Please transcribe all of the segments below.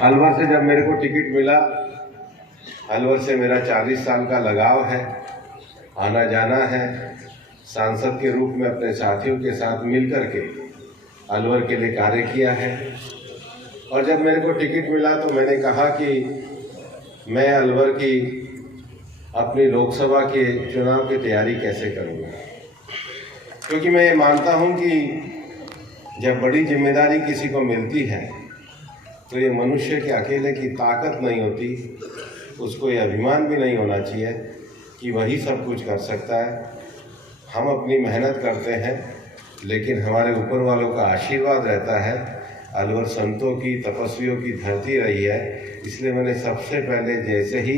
अलवर से जब मेरे को टिकट मिला, अलवर से मेरा 40 साल का लगाव है, आना जाना है। सांसद के रूप में अपने साथियों के साथ मिलकर के अलवर के लिए कार्य किया है। और जब मेरे को टिकट मिला तो मैंने कहा कि मैं अलवर की अपनी लोकसभा के चुनाव की तैयारी कैसे करूँगा, क्योंकि मैं मानता हूँ कि जब बड़ी जिम्मेदारी किसी को मिलती है तो ये मनुष्य के अकेले की ताकत नहीं होती, उसको ये अभिमान भी नहीं होना चाहिए कि वही सब कुछ कर सकता है। हम अपनी मेहनत करते हैं, लेकिन हमारे ऊपर वालों का आशीर्वाद रहता है। अलवर संतों की, तपस्वियों की धरती रही है, इसलिए मैंने सबसे पहले जैसे ही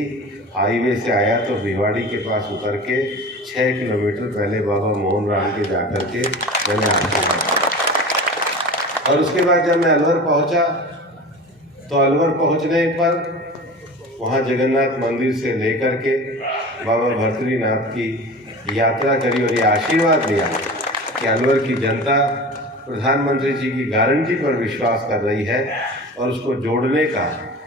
हाईवे से आया तो भिवाड़ी के पास उतर के 6 किलोमीटर पहले बाबा मोहन राम के जाकर के मैंने आशीर्वाद। और उसके बाद जब मैं अलवर पहुंचा तो अलवर पहुंचने पर वहां जगन्नाथ मंदिर से लेकर के बाबा भर्तृनाथ की यात्रा करी और ये आशीर्वाद लिया कि अलवर की जनता प्रधानमंत्री जी की गारंटी पर विश्वास कर रही है और उसको जोड़ने का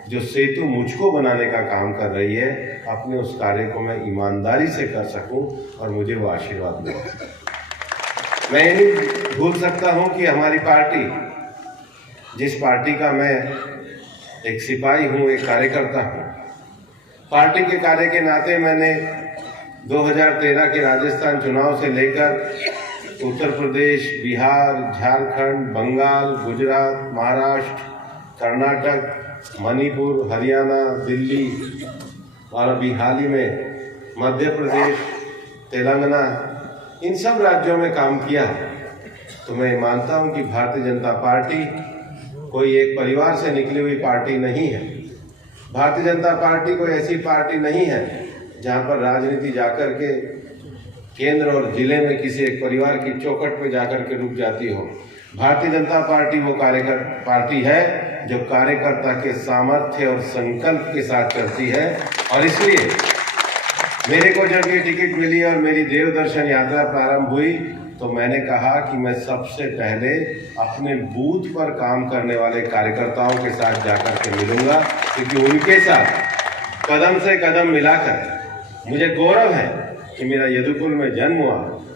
जो सेतु मुझको बनाने का काम कर रही है, अपने उस कार्य को मैं ईमानदारी से कर सकूं और मुझे वो आशीर्वाद मिले। मैं ये नहीं भूल सकता हूं कि हमारी पार्टी, जिस पार्टी का मैं एक सिपाही हूं, एक कार्यकर्ता हूं, पार्टी के कार्य के नाते मैंने 2013 के राजस्थान चुनाव से लेकर उत्तर प्रदेश, बिहार, झारखंड, बंगाल, गुजरात, महाराष्ट्र, कर्नाटक, मणिपुर, हरियाणा, दिल्ली और अभी हाल ही में मध्य प्रदेश, तेलंगाना, इन सब राज्यों में काम किया। तो मैं मानता हूं कि भारतीय जनता पार्टी कोई एक परिवार से निकली हुई पार्टी नहीं है। भारतीय जनता पार्टी कोई ऐसी पार्टी नहीं है जहां पर राजनीति जाकर के केंद्र और जिले में किसी एक परिवार की चौखट पे जाकर के रुक जाती हो। भारतीय जनता पार्टी वो पार्टी है जो कार्यकर्ता के सामर्थ्य और संकल्प के साथ चलती है। और इसलिए मेरे को जब ये टिकट मिली और मेरी देव दर्शन यात्रा प्रारंभ हुई तो मैंने कहा कि मैं सबसे पहले अपने बूथ पर काम करने वाले कार्यकर्ताओं के साथ जाकर के मिलूंगा, क्योंकि उनके साथ कदम से कदम मिलाकर मुझे गौरव है कि मेरा यदुकुल में जन्म हुआ,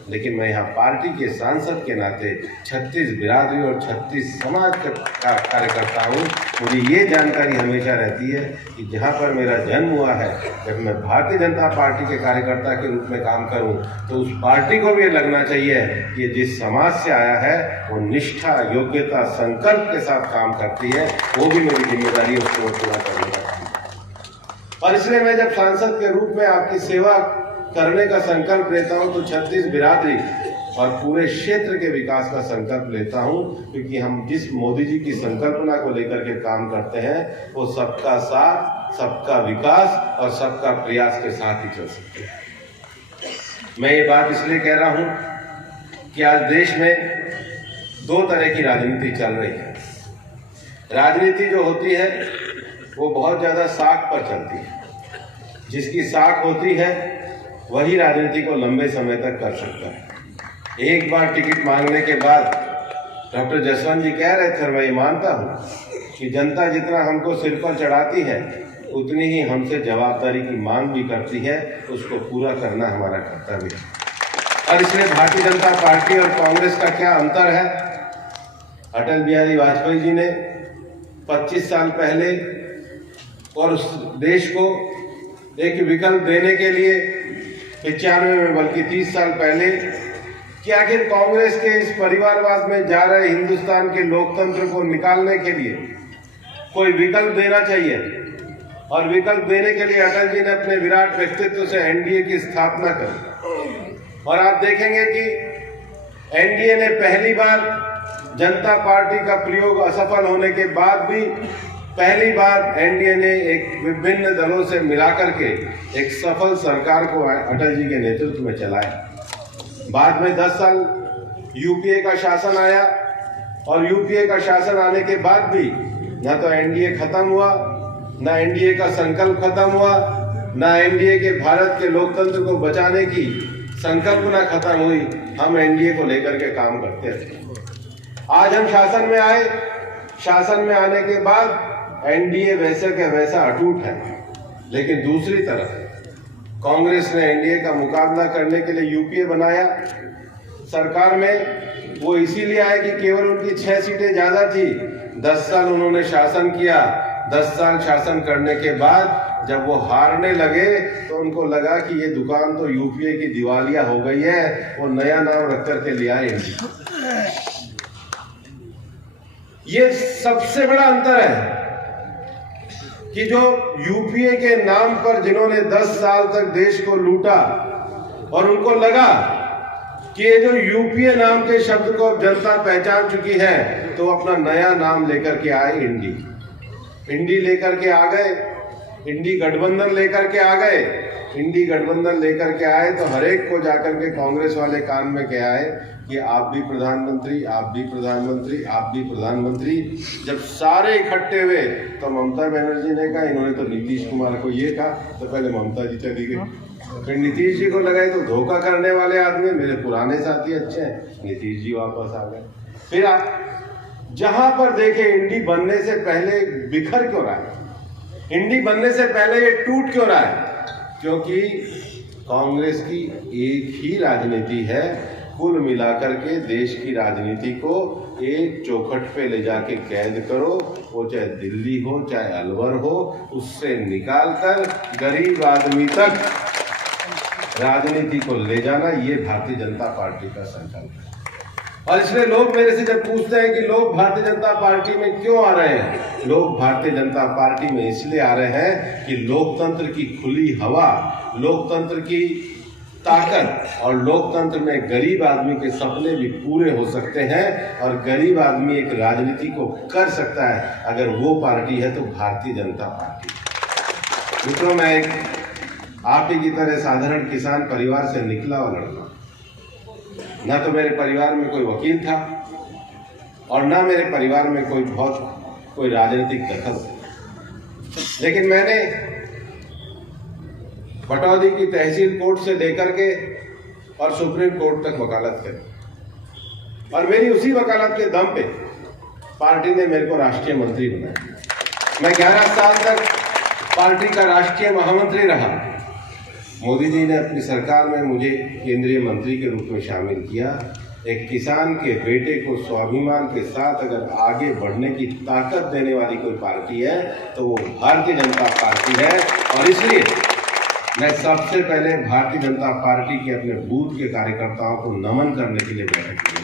लेकिन मैं यहाँ पार्टी के सांसद के नाते 36 बिरादरी और 36 समाज का कार्यकर्ता हूँ। मुझे ये जानकारी हमेशा रहती है कि जहाँ पर मेरा जन्म हुआ है, जब मैं भारतीय जनता पार्टी के कार्यकर्ता के रूप में काम करूँ तो उस पार्टी को भी ये लगना चाहिए कि जिस समाज से आया है वो निष्ठा, योग्यता, संकल्प के साथ काम करती है। वो भी मेरी जिम्मेदारी है, उसको पूरा करने का काम। और इसलिए मैं जब सांसद के रूप में आपकी सेवा करने का संकल्प लेता हूं तो 36 बिरादरी और पूरे क्षेत्र के विकास का संकल्प लेता हूं, क्योंकि हम जिस मोदी जी की संकल्पना को लेकर के काम करते हैं वो सबका साथ, सबका विकास और सबका प्रयास के साथ ही चल सकते हैं। मैं ये बात इसलिए कह रहा हूं कि आज देश में 2 तरह की राजनीति चल रही है। राजनीति जो होती है वो बहुत ज्यादा साख पर चलती है। जिसकी साख होती है वही राजनीति को लंबे समय तक कर सकता है। एक बार टिकट मांगने के बाद डॉक्टर जसवंत जी कह रहे थे, मैं ये मानता हूँ कि जनता जितना हमको सिर पर चढ़ाती है उतनी ही हमसे जवाबदारी की मांग भी करती है, उसको पूरा करना हमारा कर्तव्य है। और इसलिए भारतीय जनता पार्टी और कांग्रेस का क्या अंतर है? अटल बिहारी वाजपेयी जी ने 25 साल पहले और उस देश को एक विकल्प देने के लिए 95 में, बल्कि 30 साल पहले, कि आखिर कांग्रेस के इस परिवारवाद में जा रहे हिंदुस्तान के लोकतंत्र को निकालने के लिए कोई विकल्प देना चाहिए। और विकल्प देने के लिए अटल जी ने अपने विराट व्यक्तित्व से एनडीए की स्थापना की। और आप देखेंगे कि एनडीए ने पहली बार जनता पार्टी का प्रयोग असफल होने के बाद भी पहली बार एनडीए ने एक विभिन्न दलों से मिलाकर के एक सफल सरकार को अटल जी के नेतृत्व में चलाया। बाद में 10 साल यूपीए का शासन आया और यूपीए का शासन आने के बाद भी न तो एनडीए खत्म हुआ, न एनडीए का संकल्प खत्म हुआ, न एनडीए के भारत के लोकतंत्र को बचाने की संकल्पना खत्म हुई। हम एनडीए को लेकर के काम करते थे। आज हम शासन में आए, शासन में आने के बाद एनडीए वैसे के वैसा अटूट है, लेकिन दूसरी तरफ कांग्रेस ने एनडीए का मुकाबला करने के लिए यूपीए बनाया। सरकार में वो इसीलिए आए कि केवल उनकी 6 सीटें ज्यादा थी। 10 साल उन्होंने शासन किया। 10 साल शासन करने के बाद जब वो हारने लगे तो उनको लगा कि ये दुकान तो यूपीए की दिवालिया हो गई है, वो नया नाम रख करके ले आए। ये सबसे बड़ा अंतर है कि जो यूपीए के नाम पर जिन्होंने 10 साल तक देश को लूटा और उनको लगा कि ये जो यूपीए नाम के शब्द को जनता पहचान चुकी है, तो अपना नया नाम लेकर के आए, इंडी लेकर के आ गए, इंडी गठबंधन लेकर के आ गए। इंडी गठबंधन लेकर के आए तो हरेक को जाकर के कांग्रेस वाले कान में क्या आए कि आप भी प्रधानमंत्री, आप भी प्रधानमंत्री, आप भी प्रधानमंत्री। जब सारे इकट्ठे हुए तो ममता बनर्जी ने कहा, इन्होंने तो नीतीश कुमार को ये कहा, तो पहले ममता जी चली गई, फिर नीतीश जी को लगाए तो धोखा करने वाले आदमी मेरे पुराने साथी अच्छे हैं, नीतीश जी वापस आ गए। फिर जहां पर देखे इंडी बनने से पहले बिखर क्यों रहा है, इंडी बनने से पहले ये टूट क्यों रहा है? क्योंकि कांग्रेस की एक ही राजनीति है, कुल मिलाकर के देश की राजनीति को एक चौखट पे ले जाके कैद करो, वो चाहे दिल्ली हो चाहे अलवर हो, उससे निकालकर गरीब आदमी तक राजनीति को ले जाना, ये भारतीय जनता पार्टी का संकल्प है। और इसलिए लोग मेरे से जब पूछते हैं कि लोग भारतीय जनता पार्टी में क्यों आ रहे हैं, लोग भारतीय जनता पार्टी में इसलिए आ रहे हैं कि लोकतंत्र की खुली हवा, लोकतंत्र की ताकत और लोकतंत्र में गरीब आदमी के सपने भी पूरे हो सकते हैं, और गरीब आदमी एक राजनीति को कर सकता है अगर वो पार्टी है तो भारतीय जनता पार्टी। मित्रों, मैं एक आप ही की तरह साधारण किसान परिवार से निकला हुआ लड़का, ना तो मेरे परिवार में कोई वकील था और ना मेरे परिवार में कोई राजनीतिक दखल, लेकिन मैंने बटौदी की तहसील कोर्ट से लेकर के और सुप्रीम कोर्ट तक वकालत करी, और मेरी उसी वकालत के दम पे पार्टी ने मेरे को राष्ट्रीय मंत्री बनाया। मैं 11 साल तक पार्टी का राष्ट्रीय महामंत्री रहा। मोदी जी ने अपनी सरकार में मुझे केंद्रीय मंत्री के रूप में शामिल किया। एक किसान के बेटे को स्वाभिमान के साथ अगर आगे बढ़ने की ताकत देने वाली कोई पार्टी है तो वो भारतीय जनता पार्टी है, और इसलिए मैं सबसे पहले भारतीय जनता पार्टी के अपने बूथ के कार्यकर्ताओं को नमन करने के लिए बैठक की।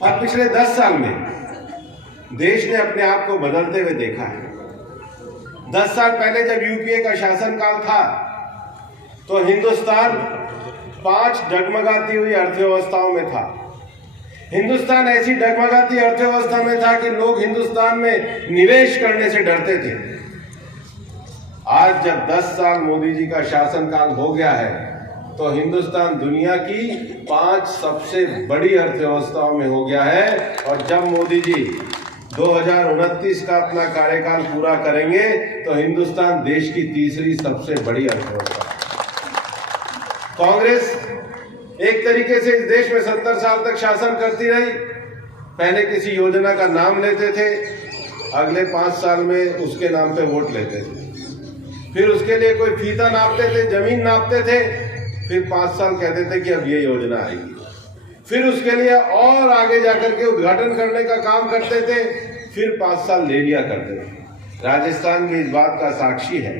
और पिछले 10 साल में देश ने अपने आप को बदलते हुए देखा है। 10 साल पहले जब यूपीए का शासनकाल था तो हिंदुस्तान 5 डगमगाती हुई अर्थव्यवस्थाओं में था। हिंदुस्तान ऐसी डगमगाती अर्थव्यवस्था में था कि लोग हिंदुस्तान में निवेश करने से डरते थे। आज जब 10 साल मोदी जी का शासनकाल हो गया है तो हिंदुस्तान दुनिया की 5 सबसे बड़ी अर्थव्यवस्थाओं में हो गया है, और जब मोदी जी 2029 का अपना कार्यकाल पूरा करेंगे तो हिंदुस्तान देश की तीसरी सबसे बड़ी अर्थव्यवस्था। कांग्रेस एक तरीके से इस देश में 70 साल तक शासन करती रही। पहले किसी योजना का नाम लेते थे, अगले 5 साल में उसके नाम पे वोट लेते थे, फिर उसके लिए कोई फीता नापते थे, जमीन नापते थे, फिर 5 साल कहते थे कि अब ये योजना आएगी, फिर उसके लिए और आगे जाकर के उद्घाटन करने का काम करते थे, फिर 5 साल ले लिया करते थे। राजस्थान भी इस बात का साक्षी है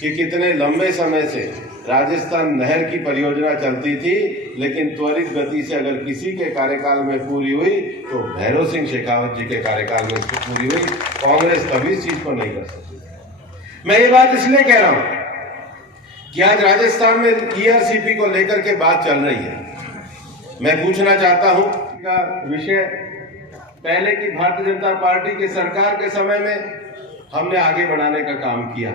कि कितने लंबे समय से राजस्थान नहर की परियोजना चलती थी, लेकिन त्वरित गति से अगर किसी के कार्यकाल में पूरी हुई तो भैरव सिंह शेखावत जी के कार्यकाल में पूरी हुई। कांग्रेस कभी इस चीज को नहीं कर सकती। मैं ये बात इसलिए कह रहा हूं कि आज राजस्थान में ईआरसीपी को लेकर के बात चल रही है। मैं पूछना चाहता हूं का विषय पहले की भारतीय जनता पार्टी के सरकार के समय में हमने आगे बढ़ाने का काम किया,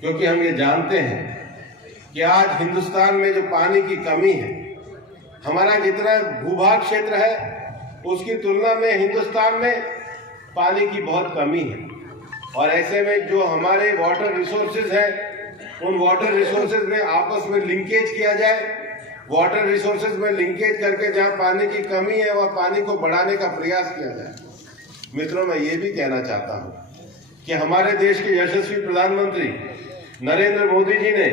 क्योंकि हम ये जानते हैं कि आज हिंदुस्तान में जो पानी की कमी है, हमारा जितना भूभाग क्षेत्र है उसकी तुलना में हिंदुस्तान में पानी की बहुत कमी है, और ऐसे में जो हमारे वाटर रिसोर्सेज हैं उन वाटर रिसोर्सेज में आपस में लिंकेज किया जाए, वाटर रिसोर्सेज में लिंकेज करके जहां पानी की कमी है वह पानी को बढ़ाने का प्रयास किया जाए। मित्रों, मैं ये भी कहना चाहता हूँ कि हमारे देश के यशस्वी प्रधानमंत्री नरेंद्र मोदी जी ने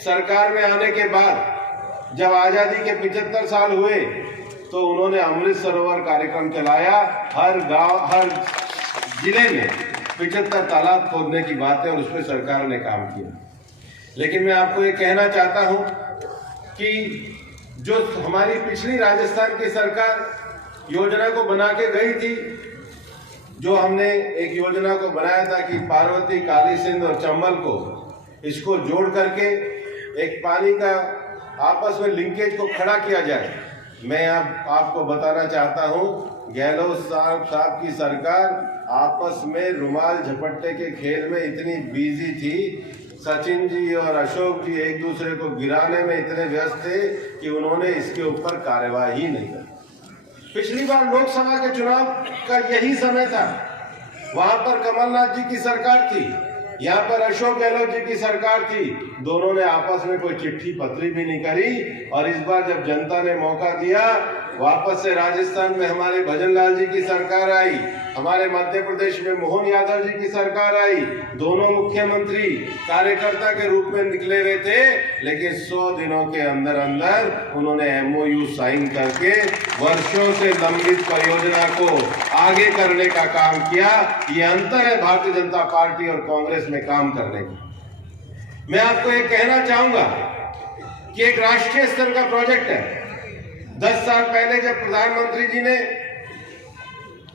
सरकार में आने के बाद जब आजादी के 75 साल हुए तो उन्होंने अमृत सरोवर कार्यक्रम चलाया। हर गांव, हर जिले में 75 तालाब खोदने की बात है और उस पर सरकार ने काम किया। लेकिन मैं आपको ये कहना चाहता हूं कि जो हमारी पिछली राजस्थान की सरकार योजना को बना के गई थी, जो हमने एक योजना को बनाया था कि पार्वती, काली सिंध और चंबल को इसको जोड़ करके एक पानी का आपस में लिंकेज को खड़ा किया जाए। मैं आपको बताना चाहता हूं, गहलोत साहब की सरकार आपस में रुमाल झपट्टे के खेल में इतनी बिजी थी, सचिन जी और अशोक जी एक दूसरे को गिराने में इतने व्यस्त थे कि उन्होंने इसके ऊपर कार्यवाही ही नहीं की। पिछली बार लोकसभा के चुनाव का यही समय था, वहां पर कमलनाथ जी की सरकार थी, यहाँ पर अशोक गहलोत जी की सरकार थी। दोनों ने आपस में कोई चिट्ठी पत्री भी नहीं करी। और इस बार जब जनता ने मौका दिया, वापस से राजस्थान में हमारे भजन लाल जी की सरकार आई, हमारे मध्य प्रदेश में मोहन यादव जी की सरकार आई। दोनों मुख्यमंत्री कार्यकर्ता के रूप में निकले हुए थे, लेकिन 100 दिनों के अंदर अंदर उन्होंने MOU साइन करके वर्षों से लंबित परियोजना को आगे करने का काम किया। ये अंतर है भारतीय जनता पार्टी और कांग्रेस में काम करने का। मैं आपको ये कहना चाहूंगा कि एक राष्ट्रीय स्तर का प्रोजेक्ट है। 10 साल पहले जब प्रधानमंत्री जी ने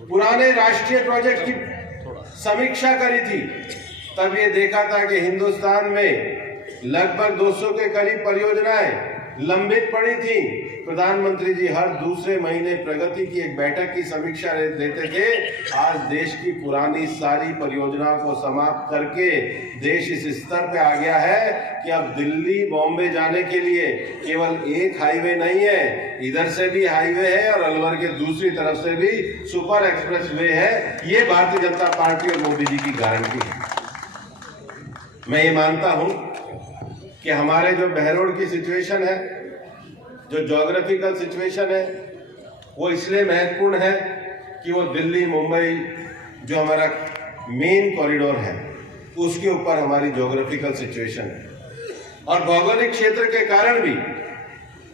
पुराने राष्ट्रीय प्रोजेक्ट की समीक्षा करी थी, तब ये देखा था कि हिंदुस्तान में लगभग 200 के करीब परियोजनाएं लंबित पड़ी थी। प्रधानमंत्री जी हर दूसरे महीने प्रगति की एक बैठक की समीक्षा देते थे। आज देश की पुरानी सारी परियोजनाओं को समाप्त करके देश इस स्तर पे आ गया है कि अब दिल्ली बॉम्बे जाने के लिए केवल एक हाईवे नहीं है, इधर से भी हाईवे है और अलवर के दूसरी तरफ से भी सुपर एक्सप्रेस वे है। ये भारतीय जनता पार्टी और मोदी जी की गारंटी है। मैं ये मानता हूं कि हमारे जो बहरोड़ की सिचुएशन है, जो ज्योग्राफिकल सिचुएशन है, वो इसलिए महत्वपूर्ण है कि वो दिल्ली मुंबई जो हमारा मेन कॉरिडोर है उसके ऊपर हमारी ज्योग्राफिकल सिचुएशन है। और भौगोलिक क्षेत्र के कारण भी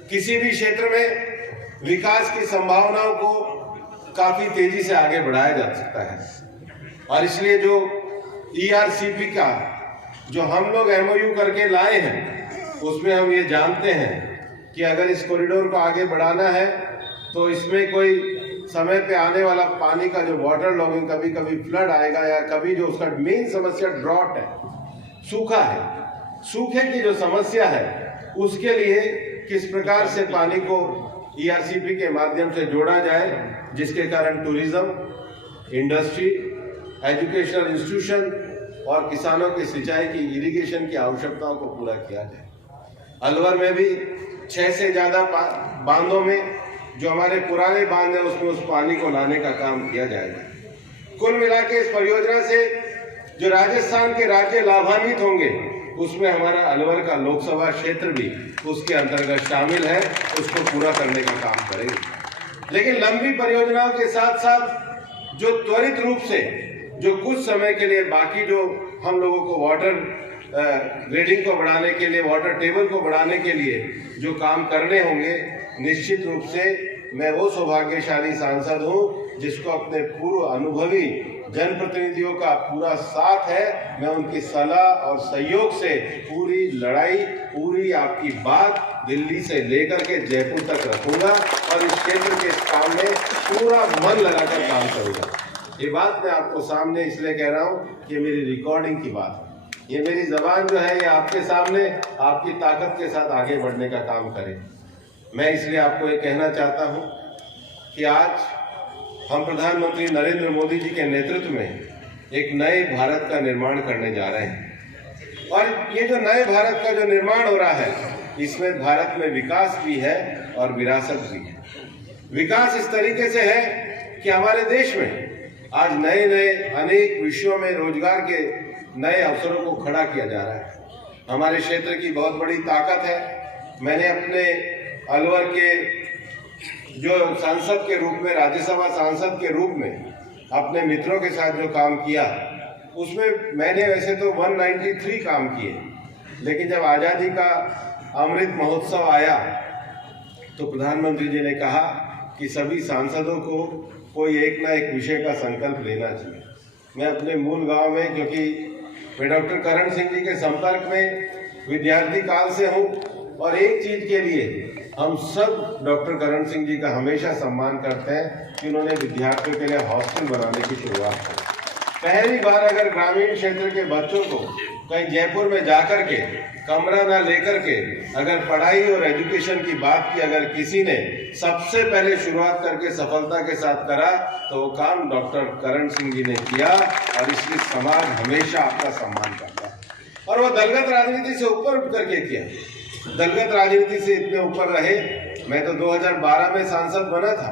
किसी भी क्षेत्र में विकास की संभावनाओं को काफी तेजी से आगे बढ़ाया जा सकता है। और इसलिए जो ERCP का जो हम लोग MOU करके लाए हैं, उसमें हम ये जानते हैं कि अगर इस कॉरिडोर को आगे बढ़ाना है तो इसमें कोई समय पे आने वाला पानी का जो वाटर लॉगिंग, कभी कभी फ्लड आएगा या कभी जो उसका मेन समस्या ड्रॉट है, सूखा है, सूखे की जो समस्या है उसके लिए किस प्रकार से पानी को ERCP के माध्यम से जोड़ा जाए, जिसके कारण टूरिज्म, इंडस्ट्री, एजुकेशनल इंस्टीट्यूशन और किसानों की सिंचाई की, इरिगेशन की आवश्यकताओं को पूरा किया जाए। अलवर में भी 6 से ज्यादा बांधों में जो हमारे पुराने बांध है उसमें उस पानी को लाने का काम किया जाएगा। कुल मिला के इस परियोजना से जो राजस्थान के राज्य लाभान्वित होंगे, उसमें हमारा अलवर का लोकसभा क्षेत्र भी उसके अंतर्गत शामिल है, उसको पूरा करने का काम करेंगे। लेकिन लंबी परियोजनाओं के साथ साथ जो त्वरित रूप से जो कुछ समय के लिए बाकी जो हम लोगों को वाटर ग्रेडिंग को बढ़ाने के लिए, वाटर टेबल को बढ़ाने के लिए जो काम करने होंगे, निश्चित रूप से मैं वो सौभाग्यशाली सांसद हूं जिसको अपने पूर्व अनुभवी जनप्रतिनिधियों का पूरा साथ है। मैं उनकी सलाह और सहयोग से पूरी लड़ाई, पूरी आपकी बात दिल्ली से लेकर के जयपुर तक रखूंगा और इस क्षेत्र के काम में पूरा मन लगाकर काम करूंगा। ये बात मैं आपको सामने इसलिए कह रहा हूं कि मेरी रिकॉर्डिंग की बात है। ये मेरी जबान जो है ये आपके सामने आपकी ताकत के साथ आगे बढ़ने का काम करे। मैं इसलिए आपको ये कहना चाहता हूं कि आज हम प्रधानमंत्री नरेंद्र मोदी जी के नेतृत्व में एक नए भारत का निर्माण करने जा रहे हैं। और ये जो नए भारत का जो निर्माण हो रहा है, इसमें भारत में विकास भी है और विरासत भी है। विकास इस तरीके से है कि हमारे देश में आज नए नए अनेक विषयों में रोजगार के नए अवसरों को खड़ा किया जा रहा है। हमारे क्षेत्र की बहुत बड़ी ताकत है। मैंने अपने अलवर के जो सांसद के रूप में, राज्यसभा सांसद के रूप में अपने मित्रों के साथ जो काम किया उसमें मैंने वैसे तो 193 काम किए, लेकिन जब आज़ादी का अमृत महोत्सव आया तो प्रधानमंत्री जी ने कहा कि सभी सांसदों को कोई एक ना एक विषय का संकल्प लेना चाहिए। मैं अपने मूल गांव में, क्योंकि मैं डॉक्टर करण सिंह जी के संपर्क में विद्यार्थी काल से हूं, और एक चीज के लिए हम सब डॉक्टर करण सिंह जी का हमेशा सम्मान करते हैं कि उन्होंने विद्यार्थियों के लिए हॉस्टल बनाने की शुरुआत की। पहली बार अगर ग्रामीण क्षेत्र के बच्चों को कहीं जयपुर में जाकर के कमरा ना लेकर के अगर पढ़ाई और एजुकेशन की बात की अगर किसी ने सबसे पहले शुरुआत करके सफलता के साथ करा तो वो काम डॉक्टर करण सिंह जी ने किया, और इसलिए समाज हमेशा आपका सम्मान करता है। और वो दलगत राजनीति से ऊपर उठ करके किया, दलगत राजनीति से इतने ऊपर रहे। मैं तो 2012 में सांसद बना था।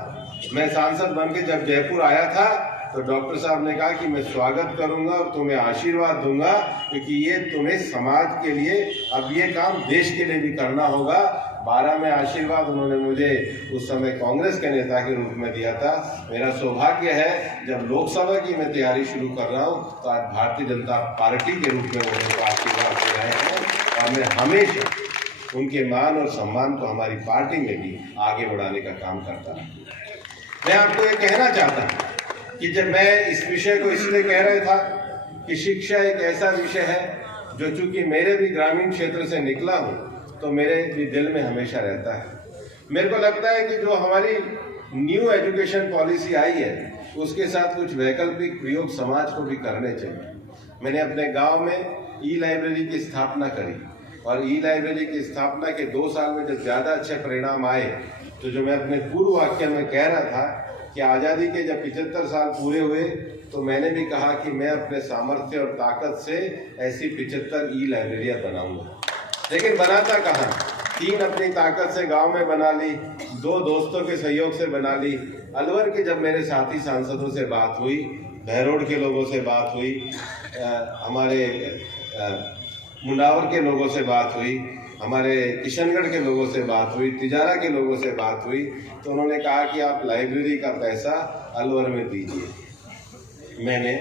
मैं सांसद बन के जब जयपुर आया था तो डॉक्टर साहब ने कहा कि मैं स्वागत करूंगा और तुम्हें आशीर्वाद दूंगा, क्योंकि ये तुम्हें समाज के लिए अब ये काम देश के लिए भी करना होगा। 12 में आशीर्वाद उन्होंने मुझे उस समय कांग्रेस के नेता के रूप में दिया था। मेरा सौभाग्य है जब लोकसभा की मैं तैयारी शुरू कर रहा हूँ तो आज भारतीय जनता पार्टी के रूप में मुझे आशीर्वाद दे रहे हैं, और मैं हमेशा उनके मान और सम्मान को हमारी पार्टी में भी आगे बढ़ाने का काम करता हूँ। मैं आपको ये कहना चाहता हूँ कि जब मैं इस विषय को इसलिए कह रहा था कि शिक्षा एक ऐसा विषय है जो चूंकि मेरे भी ग्रामीण क्षेत्र से निकला हूँ तो मेरे भी दिल में हमेशा रहता है। मेरे को लगता है कि जो हमारी न्यू एजुकेशन पॉलिसी आई है उसके साथ कुछ वैकल्पिक प्रयोग समाज को भी करने चाहिए। मैंने अपने गांव में ई लाइब्रेरी की स्थापना करी, और ई लाइब्रेरी की स्थापना के 2 साल में जब ज़्यादा अच्छे परिणाम आए तो जो मैं अपने पूर्व वाक्य में कह रहा था कि आज़ादी के जब 75 साल पूरे हुए तो मैंने भी कहा कि मैं अपने सामर्थ्य और ताकत से ऐसी 75 ई लाइब्रेरियाँ बनाऊंगा। लेकिन बनाता कहाँ, 3 अपनी ताकत से गांव में बना ली, 2 दोस्तों के सहयोग से बना ली। अलवर के जब मेरे साथी सांसदों से बात हुई, बहरोड के लोगों से बात हुई, हमारे मुंडावर के लोगों से बात हुई, हमारे किशनगढ़ के लोगों से बात हुई, तिजारा के लोगों से बात हुई, तो उन्होंने कहा कि आप लाइब्रेरी का पैसा अलवर में दीजिए। मैंने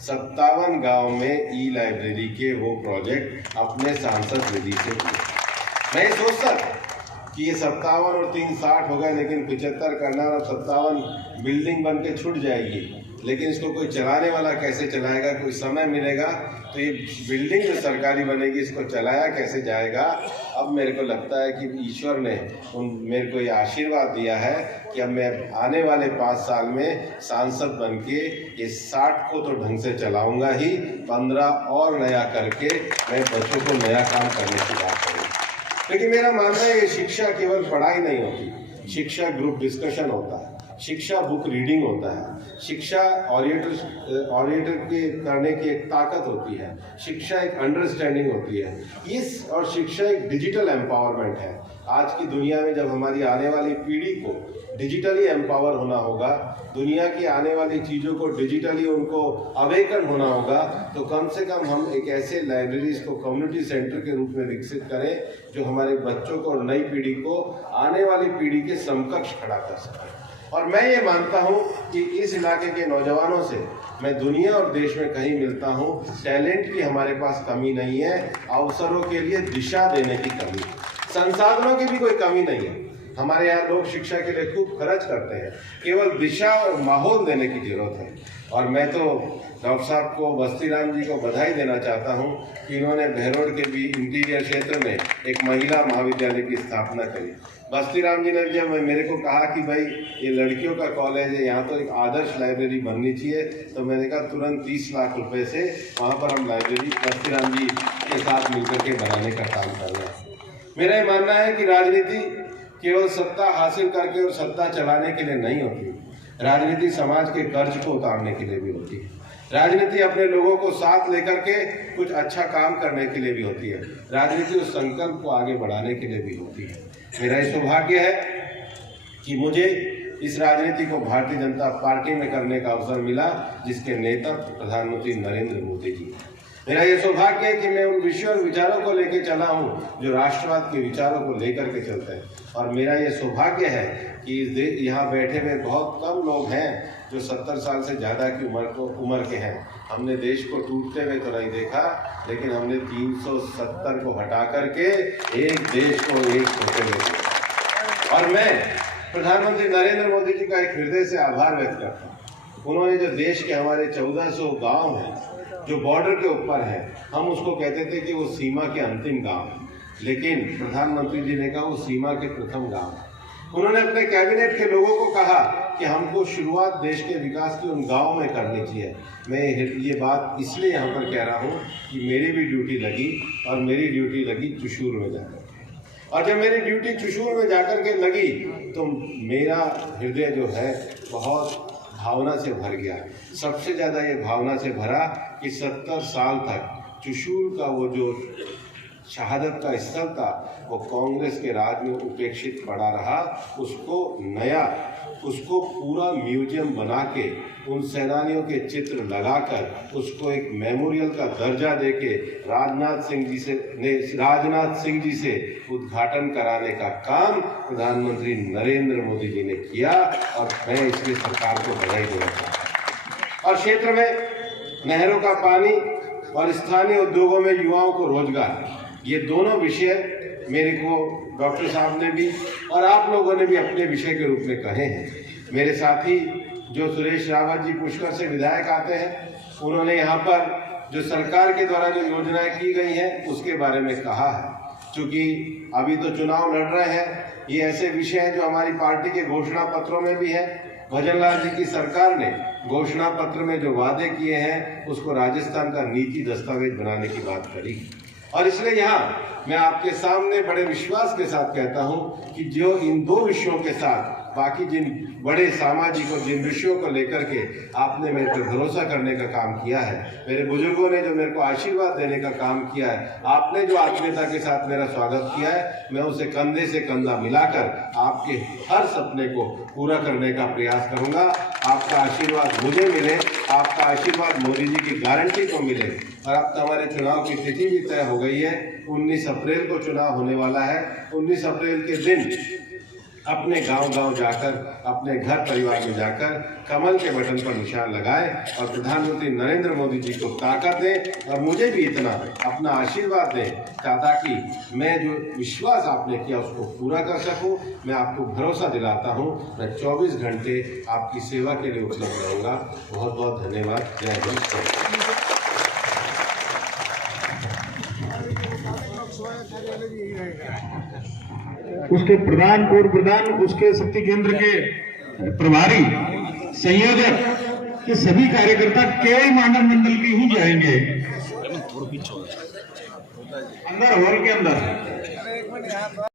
57 गांव में ई लाइब्रेरी के वो प्रोजेक्ट अपने सांसद निधि से किए। मैं सोचता कि ये 57 और 3 60 हो गए, लेकिन 75 करना और 57 बिल्डिंग बन के छूट जाएगी, लेकिन इसको कोई चलाने वाला कैसे चलाएगा, कोई समय मिलेगा तो ये बिल्डिंग जो सरकारी बनेगी इसको चलाया कैसे जाएगा। अब मेरे को लगता है कि ईश्वर ने मेरे को ये आशीर्वाद दिया है कि अब मैं आने वाले 5 साल में सांसद बन के ये 60 को तो ढंग से चलाऊंगा ही, 15 और नया करके मैं बच्चों को नया काम करने की बात करूँगा। लेकिन मेरा मानना है कि शिक्षा केवल पढ़ाई नहीं होती, शिक्षा ग्रुप डिस्कशन होता है, शिक्षा बुक रीडिंग होता है, शिक्षा ऑडिटर के करने की एक ताकत होती है, शिक्षा एक अंडरस्टैंडिंग होती है और शिक्षा एक डिजिटल एम्पावरमेंट है। आज की दुनिया में जब हमारी आने वाली पीढ़ी को डिजिटली एम्पावर होना होगा, दुनिया की आने वाली चीज़ों को डिजिटली उनको अवेकन होना होगा, तो कम से कम हम एक ऐसे लाइब्रेरीज को कम्युनिटी सेंटर के रूप में विकसित करें जो हमारे बच्चों को और नई पीढ़ी को आने वाली पीढ़ी के समकक्ष खड़ा कर सके। और मैं ये मानता हूँ कि इस इलाके के नौजवानों से मैं दुनिया और देश में कहीं मिलता हूँ, टैलेंट की हमारे पास कमी नहीं है, अवसरों के लिए दिशा देने की कमी, संसाधनों की भी कोई कमी नहीं है। हमारे यहाँ लोग शिक्षा के लिए खूब खर्च करते हैं, केवल दिशा और माहौल देने की जरूरत है। और मैं तो डॉक्टर साहब को, बस्ती राम जी को बधाई देना चाहता हूँ कि इन्होंने बहरोड के भी इंटीरियर क्षेत्र में एक महिला महाविद्यालय की स्थापना करी। बस्ती राम जी ने जब मेरे को कहा कि भाई ये लड़कियों का कॉलेज है, यहाँ तो एक आदर्श लाइब्रेरी बननी चाहिए, तो मैंने कहा तुरंत 30 लाख रुपए से वहाँ पर हम लाइब्रेरी बस्ती राम जी के साथ मिलकर के बनाने का काम कर रहे हैं। मेरा ये मानना है कि राजनीति केवल सत्ता हासिल करके और सत्ता चलाने के लिए नहीं होती, राजनीति समाज के कर्ज को उतारने के लिए भी होती है। राजनीति अपने लोगों को साथ लेकर के कुछ अच्छा काम करने के लिए भी होती है। राजनीति उस संकल्प को आगे बढ़ाने के लिए भी होती है। मेरा ये सौभाग्य है कि मुझे इस राजनीति को भारतीय जनता पार्टी में करने का अवसर मिला, जिसके नेतृत्व प्रधानमंत्री नरेंद्र मोदी जी। मेरा ये सौभाग्य है कि मैं उन विषयों और विचारों को लेकर चला हूँ जो राष्ट्रवाद के विचारों को लेकर के चलते हैं। और मेरा ये सौभाग्य है कि यहाँ बैठे हुए बहुत कम लोग हैं जो 70 साल से ज़्यादा की उम्र के हैं। हमने देश को टूटते हुए तो नहीं देखा, लेकिन हमने 370 को हटा करके एक देश को एक होते हुए देखा। और मैं प्रधानमंत्री नरेंद्र मोदी जी का एक हृदय से आभार व्यक्त करता हूँ। उन्होंने जो देश के हमारे 1400 गाँव हैं जो बॉर्डर के ऊपर है, हम उसको कहते थे कि वो सीमा के अंतिम गांव है, लेकिन प्रधानमंत्री जी ने कहा वो सीमा के प्रथम गांव है। उन्होंने अपने कैबिनेट के लोगों को कहा कि हमको शुरुआत देश के विकास की उन गाँव में करनी चाहिए। मैं ये बात इसलिए यहाँ पर कह रहा हूँ कि मेरी भी ड्यूटी लगी, और मेरी ड्यूटी लगी चुशूल में जाकर। और जब मेरी ड्यूटी चुशूल में जाकर के लगी तो मेरा हृदय जो है बहुत भावना से भर गया। सबसे ज़्यादा ये भावना से भरा कि 70 साल तक चुशूल का वो जो शहादत का स्थल था वो कांग्रेस के राज में उपेक्षित पड़ा रहा। उसको पूरा म्यूजियम बना के उन सेनानियों के चित्र लगाकर उसको एक मेमोरियल का दर्जा देके राजनाथ सिंह जी से उद्घाटन कराने का काम प्रधानमंत्री नरेंद्र मोदी जी ने किया, और मैं इसलिए सरकार को बधाई देना चाहता हूँ। और क्षेत्र में नहरों का पानी और स्थानीय उद्योगों में युवाओं को रोजगार, ये दोनों विषय मेरे को डॉक्टर साहब ने भी और आप लोगों ने भी अपने विषय के रूप में कहे हैं। मेरे साथी जो सुरेश रावत जी पुष्कर से विधायक आते हैं, उन्होंने यहाँ पर जो सरकार के द्वारा जो योजनाएं की गई हैं उसके बारे में कहा है। क्योंकि अभी तो चुनाव लड़ रहे हैं, ये ऐसे विषय हैं जो हमारी पार्टी के घोषणा पत्रों में भी है। भजनलाल जी की सरकार ने घोषणा पत्र में जो वादे किए हैं उसको राजस्थान का नीति दस्तावेज बनाने की बात करी। और इसलिए यहाँ मैं आपके सामने बड़े विश्वास के साथ कहता हूँ कि जो इन दो विषयों के साथ बाकी जिन बड़े सामाजिक और जिन विषयों को लेकर के आपने मेरे पर भरोसा करने का काम किया है, मेरे बुजुर्गों ने जो मेरे को आशीर्वाद देने का काम किया है, आपने जो आत्मीयता के साथ मेरा स्वागत किया है, मैं उसे कंधे से कंधा मिलाकर आपके हर सपने को पूरा करने का प्रयास करूंगा। आपका आशीर्वाद मुझे मिले, आपका आशीर्वाद मोदी जी की गारंटी को मिले। और अब तो हमारे चुनाव की तिथि भी तय हो गई है, 19 अप्रैल को चुनाव होने वाला है। 19 अप्रैल के दिन अपने गांव-गांव जाकर, अपने घर परिवार में जाकर कमल के बटन पर निशान लगाए और प्रधानमंत्री नरेंद्र मोदी जी को ताकत दें और मुझे भी इतना अपना आशीर्वाद दें ताकि मैं जो विश्वास आपने किया उसको पूरा कर सकूं। मैं आपको भरोसा दिलाता हूं, मैं 24 घंटे आपकी सेवा के लिए उपलब्ध रहूँगा। बहुत बहुत धन्यवाद। जय हिंद। उसके प्रधान, पूर्व प्रधान, उसके शक्ति केंद्र के प्रभारी, संयोजक, ये सभी कार्यकर्ता केवल मानव मंडल के ही जाएंगे अंदर, हॉल के अंदर।